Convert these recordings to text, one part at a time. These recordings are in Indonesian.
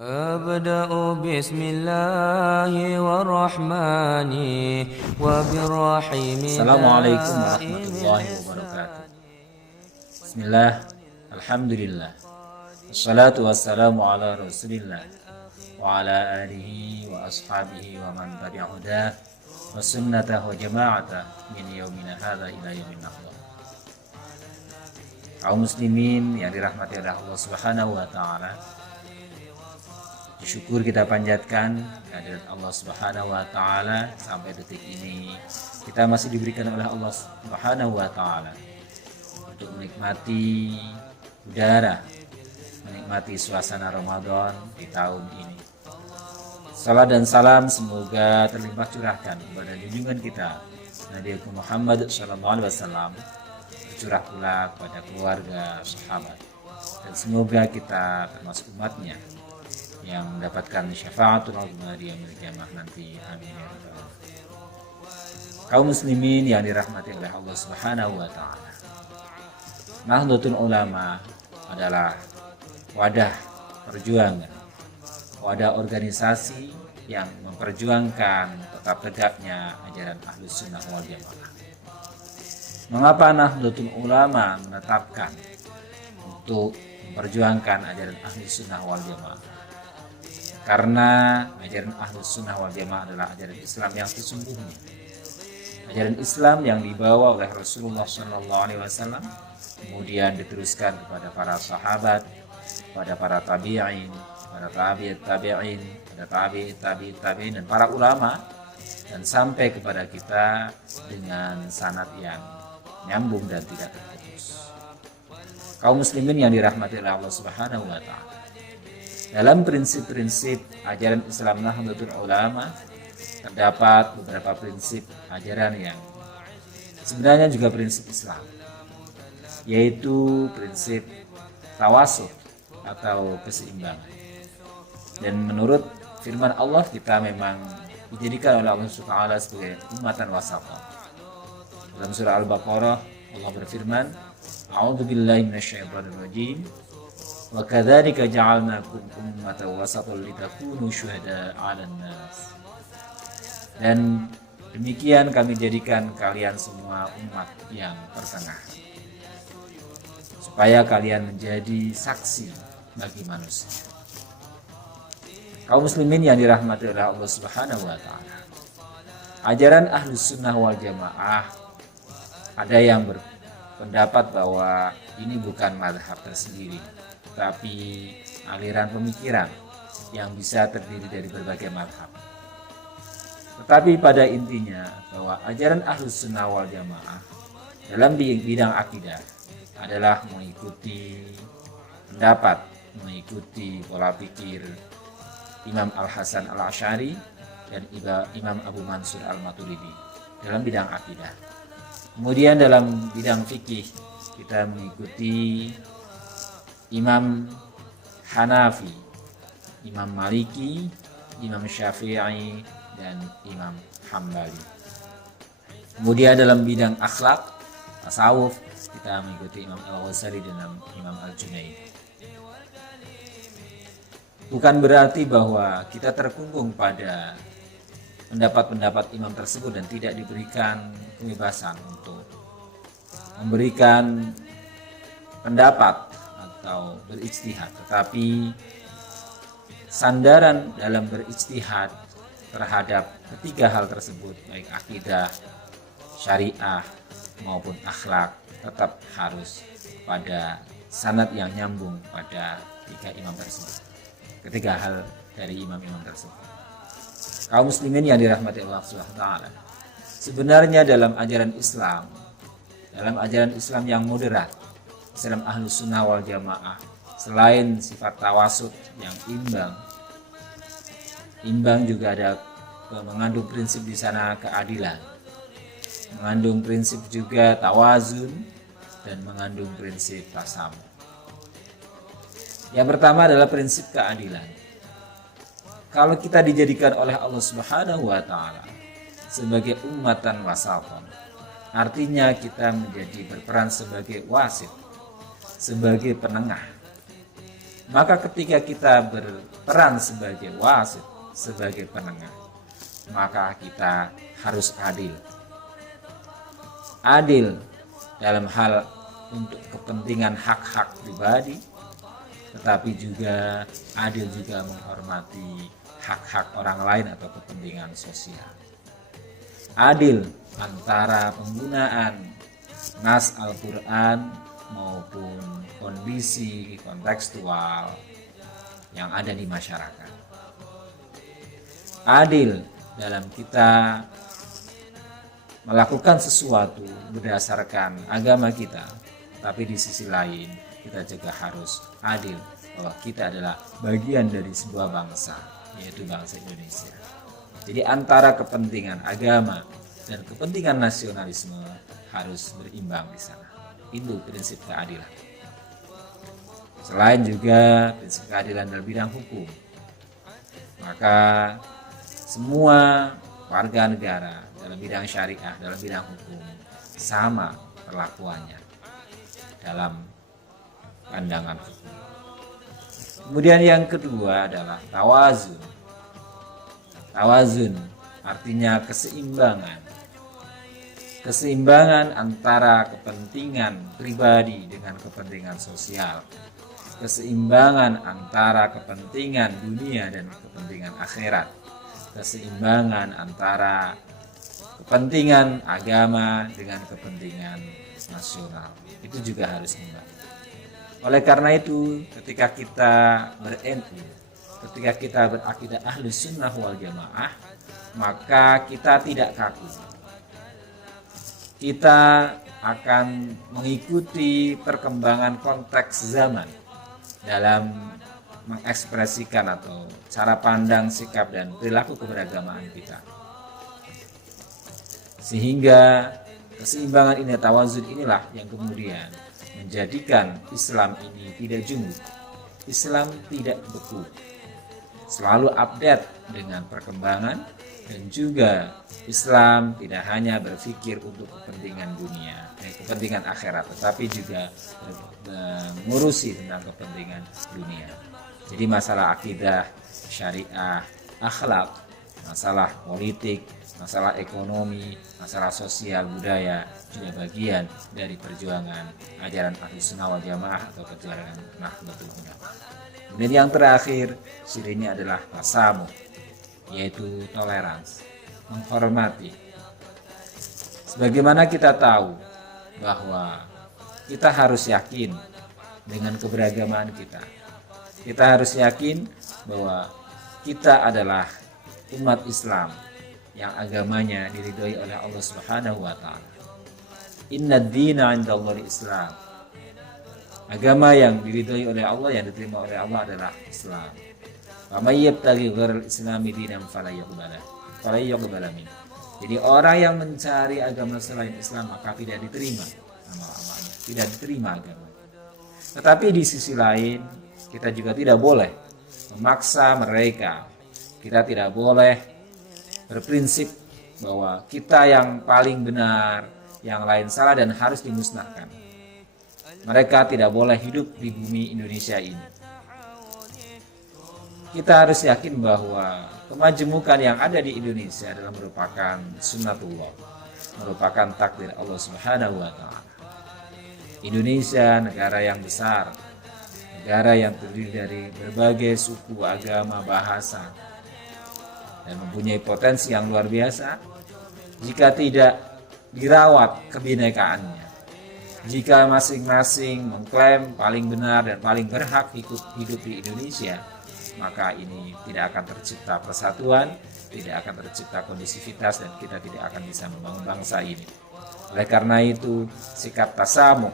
أبدأ بسم الله والرحمن وبالرحيم. Assalamualaikum warahmatullahi wabarakatuh. Bismillah, alhamdulillah, wassalatu wassalamu ala rasulillah wa ala alihi wa ashabihi wa man tabi'ahudah wa sunnatah wa jama'atah min yaumina hadha ila yaumin naqdah. Kaum muslimin yang dirahmati oleh Allah Subhanahu wa taala, syukur kita panjatkan kehadirat Allah Subhanahu wa taala sampai detik ini kita masih diberikan oleh Allah Subhanahu wa taala untuk menikmati udara, menikmati suasana Ramadan di tahun ini. Salam dan salam semoga terlimpah curahkan kepada junjungan kita Nabi Muhammad SAW, tercurah pula kepada keluarga, sahabat, dan semoga kita termasuk umatnya yang mendapatkan syafaatul uzma di yaumil qiyamah nanti. Amin ya rabbal alamin. Kaum muslimin yang dirahmati oleh Allah Subhanahu wa taala, Nahdlatul Ulama adalah wadah perjuangan, wadah organisasi yang memperjuangkan tetap tegaknya ajaran Ahlus Sunnah wal Jamaah. Mengapa Nahdlatul Ulama menetapkan untuk memperjuangkan ajaran Ahlus Sunnah wal Jamaah? Karena ajaran Ahlus Sunnah wal Jamaah adalah ajaran Islam yang sesungguhnya, ajaran Islam yang dibawa oleh Rasulullah SAW, kemudian diteruskan kepada para sahabat, pada para tabi'in, pada tabi'it tabi'in, pada tabi'it tabi'it tabi'in, dan para ulama, dan sampai kepada kita dengan sanad yang nyambung dan tidak terputus. Kaum muslimin yang dirahmati oleh Allah Subhanahu wa taala, dalam prinsip-prinsip ajaran Islam Nahdlatul Ulama terdapat beberapa prinsip ajaran yang sebenarnya juga prinsip Islam, yaitu prinsip tawasut atau keseimbangan. Dan menurut firman Allah, kita memang dijadikan oleh Allah SWT sebagai ummatan wasatan. Dalam surah Al-Baqarah Allah berfirman, A'udzubillahi minasyaitonirrajim, wa kadzalika ja'alnakum ummatan wasatan litakunu syuhada'a 'alan nas. Dan demikian kami jadikan kalian semua umat yang pertengah, supaya kalian menjadi saksi bagi manusia. Kaum muslimin yang dirahmati oleh Allah Subhanahu wa taala, ajaran Ahlus Sunnah wal Jamaah ada yang berpendapat bahwa ini bukan mazhab tersendiri, tapi aliran pemikiran yang bisa terdiri dari berbagai mazhab. Tetapi pada intinya bahwa ajaran Ahlus Sunnah wal Jamaah dalam bidang akidah adalah mengikuti pendapat, mengikuti pola pikir Imam Al-Hasan Al-Asy'ari dan Imam Abu Mansur Al-Maturidi dalam bidang akidah. Kemudian dalam bidang fikih kita mengikuti Imam Hanafi, Imam Maliki, Imam Syafi'i, dan Imam Hambali. Kemudian dalam bidang akhlak, tasawuf, kita mengikuti Imam Al-Ghazali dan Imam Al-Junaid. Bukan berarti bahwa kita terkungkung pada pendapat-pendapat imam tersebut dan tidak diberikan kebebasan untuk memberikan pendapat atau berijtihad, tetapi sandaran dalam berijtihad terhadap ketiga hal tersebut, baik akidah, syariah maupun akhlak, tetap harus pada sanad yang nyambung pada tiga imam tersebut, ketiga hal dari imam-imam tersebut. Kaum muslimin yang dirahmati Allah Subhanahu wa taala, sebenarnya dalam ajaran Islam yang moderat, Islam Ahlus Sunnah wal Jamaah, selain sifat tawasud yang imbang juga ada mengandung prinsip di sana keadilan, mengandung prinsip juga tawazun, dan mengandung prinsip tasamuh. Yang pertama adalah prinsip keadilan. Kalau kita dijadikan oleh Allah Subhanahu wa taala sebagai ummatan wasatan, artinya kita menjadi berperan sebagai wasit, sebagai penengah Maka ketika kita berperan sebagai wasit, sebagai penengah, maka kita harus adil. Adil dalam hal untuk kepentingan hak-hak pribadi, tetapi juga adil juga menghormati hak-hak orang lain atau kepentingan sosial. Adil antara penggunaan nas Al-Quran maupun kondisi kontekstual yang ada di masyarakat. Adil dalam kita melakukan sesuatu berdasarkan agama kita, tapi di sisi lain kita juga harus adil bahwa kita adalah bagian dari sebuah bangsa, yaitu bangsa Indonesia. Jadi antara kepentingan agama dan kepentingan nasionalisme harus berimbang di sana. Itu prinsip keadilan. Selain juga prinsip keadilan dalam bidang hukum, maka semua warga negara dalam bidang syariah, dalam bidang hukum sama perlakuannya dalam pandangan hukum. Kemudian yang kedua adalah tawazun. Tawazun artinya keseimbangan. Keseimbangan antara kepentingan pribadi dengan kepentingan sosial. Keseimbangan antara kepentingan dunia dan kepentingan akhirat. Keseimbangan antara kepentingan agama dengan kepentingan nasional. Itu juga harus imbang. Oleh karena itu, ketika kita ber-NU, ketika kita berakidah Ahlus Sunnah wal Jamaah, maka kita tidak kaku. Kita akan mengikuti perkembangan konteks zaman dalam mengekspresikan atau cara pandang, sikap, dan perilaku keberagamaan kita. Sehingga keseimbangan ini, tawazun inilah yang kemudian menjadikan Islam ini tidak jumud. Islam tidak beku. Selalu update dengan perkembangan, dan juga Islam tidak hanya berpikir untuk kepentingan dunia, kepentingan akhirat, tetapi juga mengurusi tentang kepentingan dunia. Jadi masalah akidah, syariah, akhlak, masalah politik, masalah ekonomi, masalah sosial, budaya juga bagian dari perjuangan ajaran Ahlus Sunnah wal Jamaah atau perjuangan Nahdlatul Ulama. Kemudian yang terakhir, cirinya adalah tasamuh, yaitu toleransi, menghormati. Sebagaimana kita tahu bahwa kita harus yakin dengan keberagaman kita. Kita harus yakin bahwa kita adalah umat Islam yang agamanya diridhoi oleh Allah Subhanahu wa taala. Inna ad-dina 'indallahi Islam. Agama yang diridhoi oleh Allah, yang diterima oleh Allah adalah Islam. Wa may yabtaghi ghairal islami dinan fala yuqbal minhu. Jadi orang yang mencari agama selain Islam maka tidak diterima amal-amalnya, tidak diterima agama. Tetapi di sisi lain kita juga tidak boleh memaksa mereka. Kita tidak boleh berprinsip bahwa kita yang paling benar, yang lain salah dan harus dimusnahkan. Mereka tidak boleh hidup di bumi Indonesia ini. Kita harus yakin bahwa kemajemukan yang ada di Indonesia adalah merupakan sunnatullah, merupakan takdir Allah Subhanahu wa taala. Indonesia negara yang besar, negara yang terdiri dari berbagai suku, agama, bahasa, dan mempunyai potensi yang luar biasa. Jika tidak dirawat kebinekaannya, jika masing-masing mengklaim paling benar dan paling berhak hidup di Indonesia, maka ini tidak akan tercipta persatuan, tidak akan tercipta kondisivitas, dan kita tidak akan bisa membangun bangsa ini. Oleh karena itu, sikap tasamuh,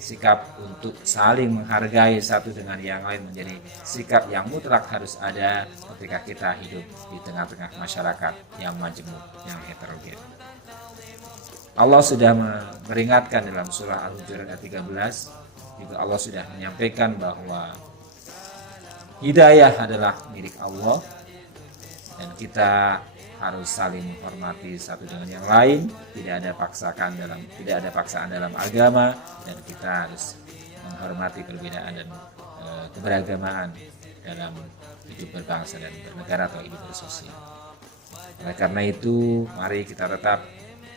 sikap untuk saling menghargai satu dengan yang lain menjadi sikap yang mutlak harus ada ketika kita hidup di tengah-tengah masyarakat yang majemuk, yang heterogen. Allah sudah memperingatkan dalam surah Al-Hujurat ayat 13, juga Allah sudah menyampaikan bahwa hidayah adalah milik Allah dan kita harus saling menghormati satu dengan yang lain, tidak ada paksaan dalam agama, dan kita harus menghormati perbedaan dan keberagamaan dalam hidup berbangsa dan bernegara atau hidup bersosial. Oleh karena itu, mari kita tetap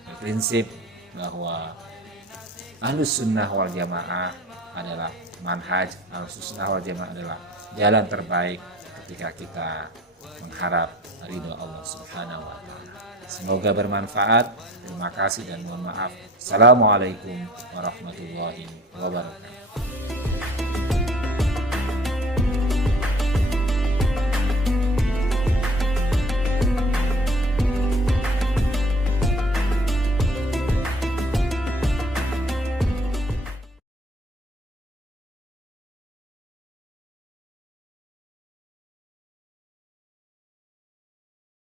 berprinsip bahwa Ahlus Sunnah wal Jamaah adalah manhaj, Ahlus Sunnah wal Jamaah adalah jalan terbaik ketika kita mengharap ridho Allah Subhanahu wa Ta'ala. Semoga bermanfaat. Terima kasih dan mohon maaf. Assalamualaikum warahmatullahi wabarakatuh.